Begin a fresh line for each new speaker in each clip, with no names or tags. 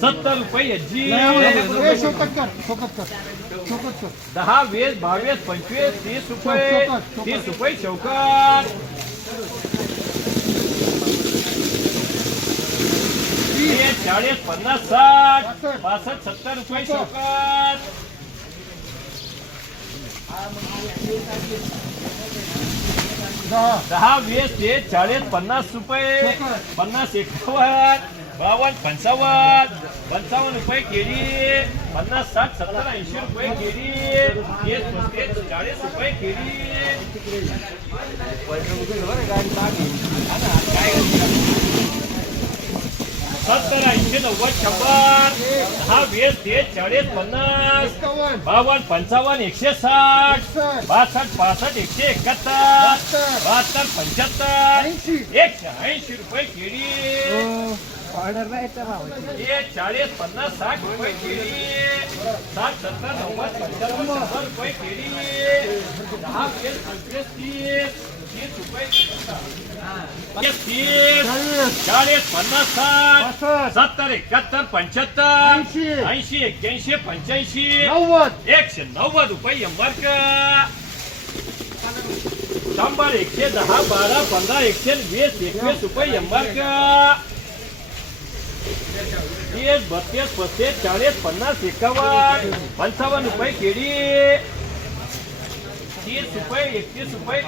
सत्तर रुपये
जी.
दहा वीस बावीस पंचवीस तीस रुपये तीस रुपये चौकट चाळीस पन्नास साठ
पासष्ट
सत्तर रुपये
चौकट दहा
वीस तीस चाळीस पन्नास रुपये. पन्नास एकावन्न बावन्न पंचावन्न. पंचावन्न रुपये केळी पन्नास साठ सत्तर ऐंशी रुपये केळी तीस पस्तीस चाळीस रुपये केळी सत्तर ऐंशी नव्वद शंभर. दहा वीस तीस चाळीस पन्नास. बावन्न पंचावन्न एकशे साठ. बासष्ट पासष्ट एकशे एकाहत्तर.
बहात्तर
बहात्तर पंच्याहत्तर.
ऐंशी.
एकशे ऐंशी रुपये केळी. हे चाळीस पन्नास साठ रुपये केळी. साठ सत्तर नव्वद पंच्याण्णव शंभर रुपये केळी. दहा वीस पंचवीस तीस. तीस रुपये तीस तीस चाळीस. पन्नास साठ.
पासष्ट
सत्तर एकाहत्तर पंच्याहत्तर.
ऐंशी.
ऐंशी एक्क्याऐंशी पंच्याऐंशी.
नव्वद.
एकशे नव्वद रुपये का शंभर एकशे दहा बारा पंधरा एकशे वीस एकवीस रुपये एंबर तीस बत्तीस पस्तीस चाळीस पन्नास एकावन्न पंचावन्न रुपये केळी तीस रुपये एकतीस रुपये.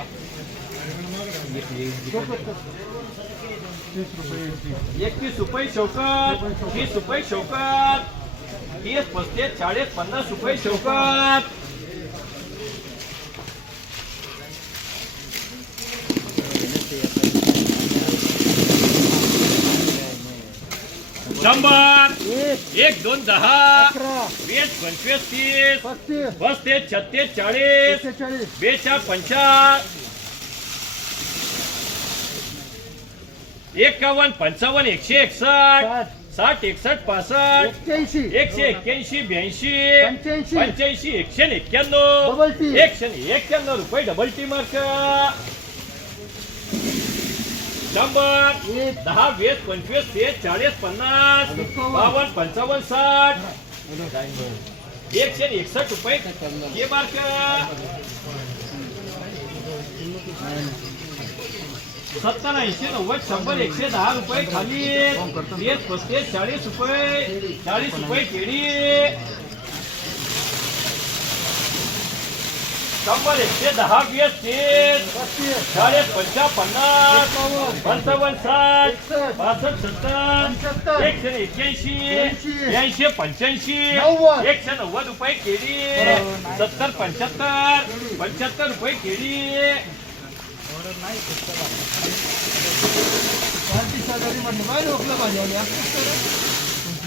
एकतीस रुपये शौकत तीस रुपये शौकत. तीस पस्तीस चाळीस पन्नास रुपये शौकत. शंभर
एक
दोन दहा वीस पंचवीस तीस
पस्तीस
छत्तीस चाळीस बेचा पंचा एकावन्न पंचावन्न एकशे एकसष्ट
साठ
एकसष्ट पासष्ट एकशे एक्क्याऐंशी ब्याऐंशी
पंच्याऐंशी
एकशे एक्क्याण्णव. एकशे एक्क्याण्णव रुपये डबल टी मार्क शंभर
एक
दहा वीस पंचवीस तीस चाळीस पन्नास
बावन
बावन्न पंचावन्न साठ. एकशे एकसष्ट रुपये. हे मार्क. सत्तर ऐंशी नव्वद शंभर एकशे दहा रुपये खाली. तीस पस्तीस चाळीस रुपये. चाळीस रुपये केळी शंभर एकशे दहा वीस तीस चाळीस पंचा पन्नास पंचावन्न साठ पासष्ट सत्तर एकशे एक्क्याऐंशी
ऐंशी.
ब्याऐंशी पंच्याऐंशी. एकशे नव्वद रुपये केळी सत्तर पंच्याहत्तर पंच्याहत्तर रुपये केळी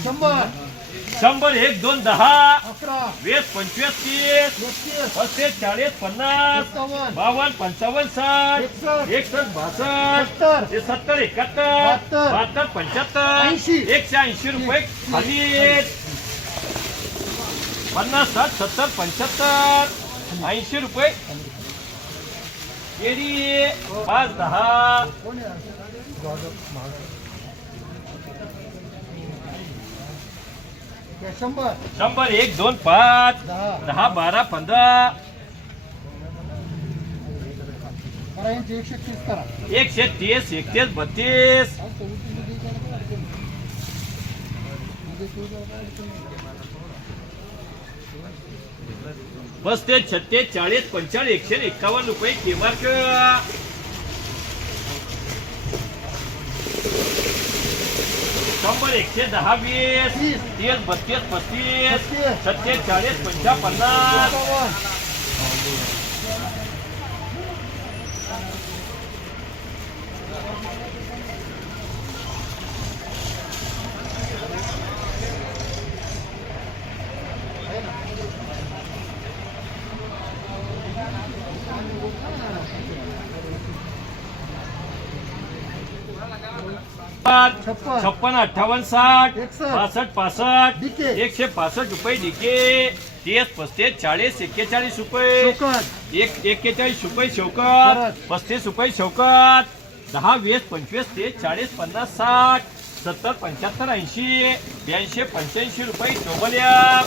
शंभर.
शंभर एक दोन दहा
अकरा
वीस पंचवीस तीस पस्तीस चाळीस पन्नास बावन्न पंचावन्न साठ
एकसष्ट
बासष्ट
सत्तर
ते सत्तर एकाहत्तर
बहात्तर.
पंच्याहत्तर
ऐंशी.
एकशे ऐंशी रुपये खाली पन्नास साठ सत्तर पंच्याहत्तर ऐंशी रुपये केळी पाच दहा
शंभर.
शंभर एक दोन पाच.
दहा.
बारा पंधरा.
एकशे तीस करा.
एकशे तीस एकतीस बत्तीस. पस्तीस छत्तीस चाळीस पंचाळीस एकशे एकावन्न रुपये किंमत शंभर एकशे दहा वीस
तीस.
तीस बत्तीस पस्तीस. छत्तीस चाळीस पंचा पन्नास
छप्पन.
छप्पन. अठ्ठावन्न साठ. पासष्ट. पासष्ट. एकशे पासष्ट रुपये डिके. तीस पस्तीस चाळीस एक्केचाळीस रुपये. एक एक्केचाळीस रुपये. शौकत पस्तीस रुपये शौकत दहा वीस पंचवीस तीस चाळीस पन्नास साठ सत्तर पंच्याहत्तर ऐंशी ब्याऐंशी पंच्याऐंशी रुपये चोबल्या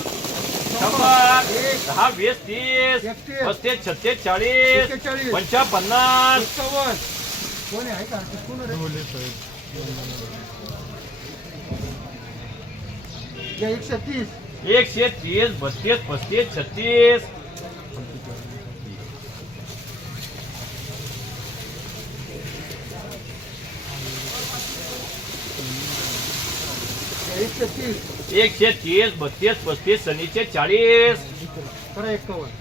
दहा वीस तीस. पस्तीस छत्तीस चाळीस. पंचा पन्नास.
एकशे तीस.
एकशे तीस बत्तीस पस्तीस छत्तीस.
एकशे तीस.
एकशे तीस बत्तीस पस्तीस सनीचे चाळीस.
करा एक्कावन्न